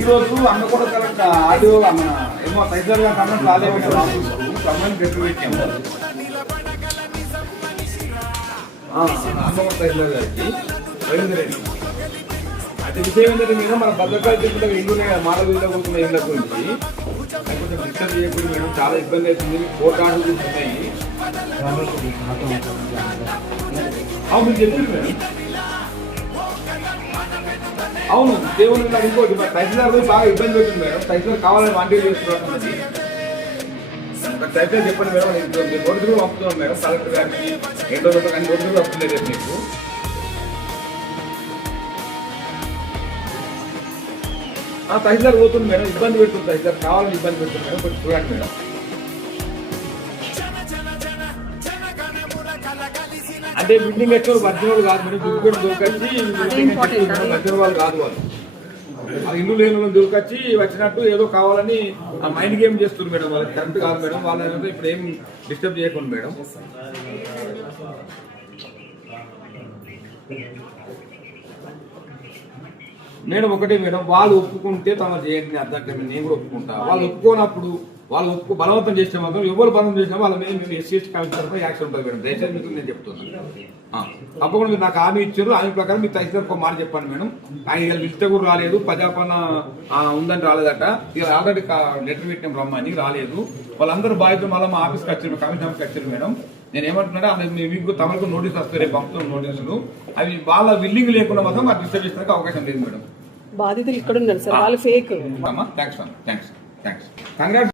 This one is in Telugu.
ఈరోజు అన్నకొండ కలెక్టర్ ఆడియో మన ఏమో తైజర్ గారు కమెంట్ రాలేదు కమెంట్ పెట్టాము అన్నకొండ తైజర్ గారికి రవీంద్రెడ్డి అయితే విషయం ఏంటంటే మేము మన భద్రకాయ చెప్పుల ఇల్లు మాటల వీళ్ళ కూర్చున్న ఇళ్ళ గురించి కొంచెం డిస్టర్బ్ చేయకుండా మేడం చాలా ఇబ్బంది అవుతుంది కోర్టు ఆర్డర్ ఉన్నాయి. అవును చెప్పింది మేడం. అవును దేవుని ఇంకోటి తహసీల్దార్ బాగా ఇబ్బంది పెట్టింది మేడం. తహసీల్దార్ కావాలని వాంటీ చేస్తున్నది తహసీల్దార్ చెప్పండి మేడం. నోటీసులు పంపుతున్నాం మేడం కలెక్టర్ గారికి. ఏంటో కానీ నోటీసులు వస్తుంది రేపు మీకు. తహసీల్దార్ పోతుంది మేడం. ఇబ్బంది పెడుతుంది తహసీల్దార్ కావాలని ఇబ్బంది పెడుతుంది మేడం. కొంచెం చూడండి మేడం. అంటే బిల్డింగ్ ఎక్కడ వర్జినల్ కాదు మేడం. దుర్గడు దొరకొచ్చి వర్జినల్ వాళ్ళు కాదు వాళ్ళు. ఆ ఇల్లు లేని వాళ్ళని దొరకొచ్చి వచ్చినట్టు ఏదో కావాలని ఆ మైండ్ గేమ్ చేస్తున్నారు మేడం. వాళ్ళకి కరెక్ట్ కాదు మేడం. వాళ్ళని ఇప్పుడు ఏం డిస్టర్బ్ చేయకుండా మేడం. మేడం ఒకటే మేడం, వాళ్ళు ఒప్పుకుంటే తమరు చేయండి అర్థం. నేను కూడా ఒప్పుకుంటా. వాళ్ళు ఒప్పుకోనప్పుడు వాళ్ళు బలవంతం చేసిన మాత్రం ఎవరు బలవంతం చేసినా వాళ్ళ మీద మేము ఎస్సీ కమిషన్ యాక్షన్ ఉంటుంది మేడం. దయచేసి మీకు నేను చెప్తున్నాను. తప్పకుండా మీరు నాకు హామీ ఇచ్చారు. హామీ ప్రకారం మీరు తహసీల్దార్ ఒక మాట చెప్పండి మేడం. ఆయన ఇలా లిస్ట్ కూడా రాలేదు, ప్రజాపాలన ఉందని రాలేదట. ఇక ఆల్రెడీ లెటర్ పెట్టిన రమ్మని రాలేదు. వాళ్ళందరూ బాధ్యత మళ్ళీ మా ఆఫీస్కి వచ్చారు, కమిషన్ ఆఫీస్కి వచ్చారు మేడం. నేను ఏమంటున్నా మీకు తమకు నోటీస్ వస్తారు, రేపు పంపుతున్న నోటీసులు. అవి వాళ్ళ విల్లింగ్ లేకుండా మాత్రం మాకు డిస్టర్బ్ చేయడానికి అవకాశం లేదు మేడం. బాధితులు ఇక్కడ ఉన్నారు సార్, వాళ్ళు fake. Thanks thanks thanks. Congrats.